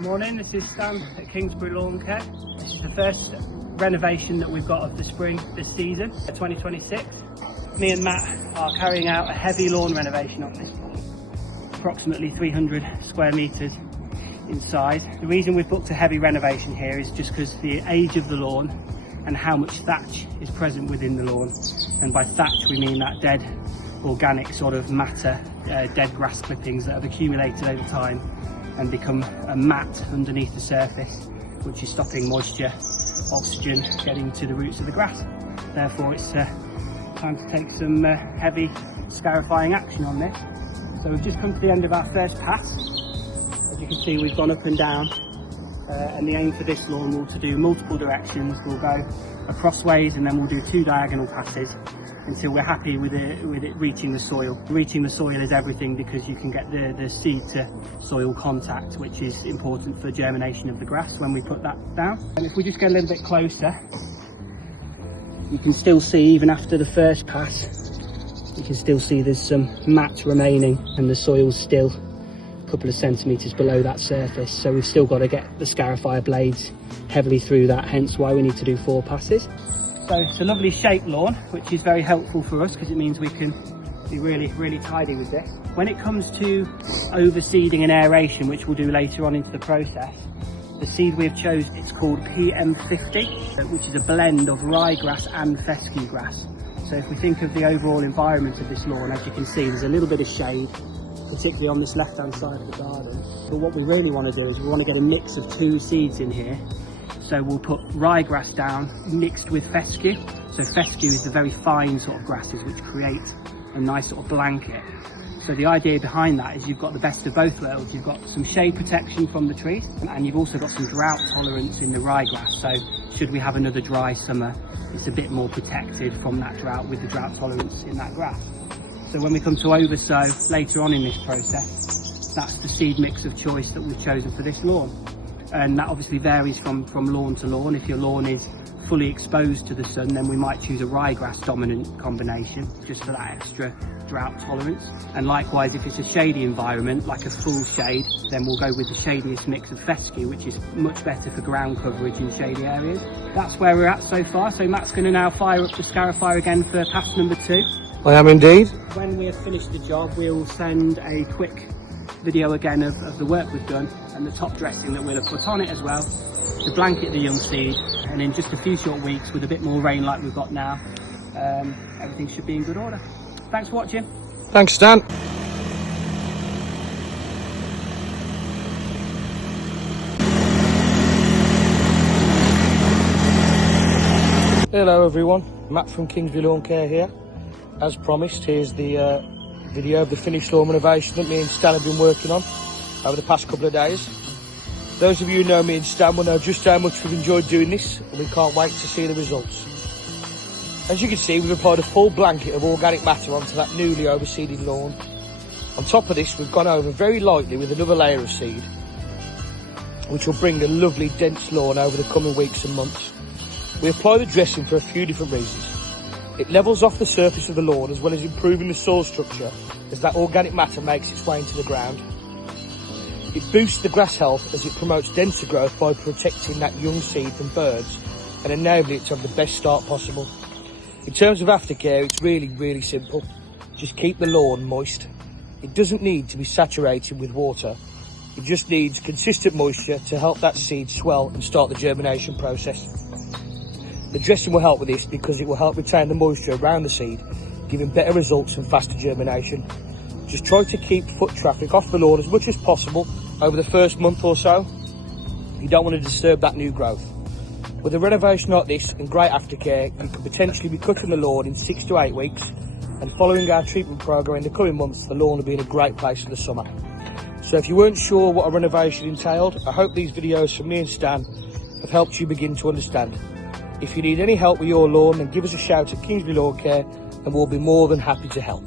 Good morning, this is Stan at Kingsbury Lawn Care. This is the first renovation that we've got of the spring this season, 2026. Me and Matt are carrying out a heavy lawn renovation on this lawn, approximately 300 square metres in size. The reason we've booked a heavy renovation here is just because the age of the lawn and how much thatch is present within the lawn. And by thatch we mean that dead organic sort of matter, dead grass clippings that have accumulated over time and become a mat underneath the surface, which is stopping moisture, oxygen getting to the roots of the grass. Therefore it's time to take some heavy scarifying action on this. So we've just come to the end of our first pass. As you can see, we've gone up and down, and the aim for this lawn will to do multiple directions. We'll go across ways and then we'll do 2 diagonal passes until we're happy with it reaching the soil. Reaching the soil is everything because you can get the seed to soil contact, which is important for germination of the grass when we put that down. And if we just get a little bit closer, you can still see, even after the first pass, you can still see there's some mat remaining and the soil's still a couple of centimetres below that surface. So we've still got to get the scarifier blades heavily through that, hence why we need to do 4 passes. So it's a lovely shaped lawn, which is very helpful for us because it means we can be really tidy with this. When it comes to overseeding and aeration, which we'll do later on into the process, the seed we've chosen, it's called PM50, which is a blend of ryegrass and fescue grass. So if we think of the overall environment of this lawn, as you can see, there's a little bit of shade, particularly on this left-hand side of the garden. But what we really want to do is we want to get a mix of 2 seeds in here. So we'll put ryegrass down mixed with fescue. So fescue is the very fine sort of grasses which create a nice sort of blanket. So the idea behind that is you've got the best of both worlds. You've got some shade protection from the trees and you've also got some drought tolerance in the ryegrass. So should we have another dry summer, it's a bit more protected from that drought with the drought tolerance in that grass. So when we come to oversow later on in this process, that's the seed mix of choice that we've chosen for this lawn. And that obviously varies from lawn to lawn. If your lawn is fully exposed to the sun, then we might choose a ryegrass dominant combination just for that extra drought tolerance. And likewise, if it's a shady environment, like a full shade, then we'll go with the shadiest mix of fescue, which is much better for ground coverage in shady areas. That's where we're at so far. So Matt's going to now fire up the scarifier again for pass number 2. I am indeed. When we have finished the job, we'll send a quick video again of the work we've done and the top dressing that we'll have put on it as well to blanket the young seed. And in just a few short weeks, with a bit more rain like we've got now, everything should be in good order. Thanks for watching. Thanks, Stan. Hello everyone, Matt from Kingsbury Lawn Care here. As promised, here's the video of the finished lawn renovation that me and Stan have been working on over the past couple of days. Those of you who know me and Stan will know just how much we've enjoyed doing this, and we can't wait to see the results. As you can see, we've applied a full blanket of organic matter onto that newly overseeded lawn. On top of this, we've gone over very lightly with another layer of seed, which will bring a lovely dense lawn over the coming weeks and months. We apply the dressing for a few different reasons. It levels off the surface of the lawn as well as improving the soil structure as that organic matter makes its way into the ground. It boosts the grass health as it promotes denser growth by protecting that young seed from birds and enabling it to have the best start possible. In terms of aftercare, it's really simple. Just keep the lawn moist. It doesn't need to be saturated with water. It just needs consistent moisture to help that seed swell and start the germination process. The dressing will help with this because it will help retain the moisture around the seed, giving better results and faster germination. Just try to keep foot traffic off the lawn as much as possible over the first month or so. You don't want to disturb that new growth. With a renovation like this and great aftercare, you could potentially be cutting the lawn in 6 to 8 weeks, and following our treatment program in the coming months, the lawn will be in a great place for the summer. So if you weren't sure what a renovation entailed, I hope these videos from me and Stan have helped you begin to understand. If you need any help with your lawn, then give us a shout at Kingsbury Lawn Care and we'll be more than happy to help.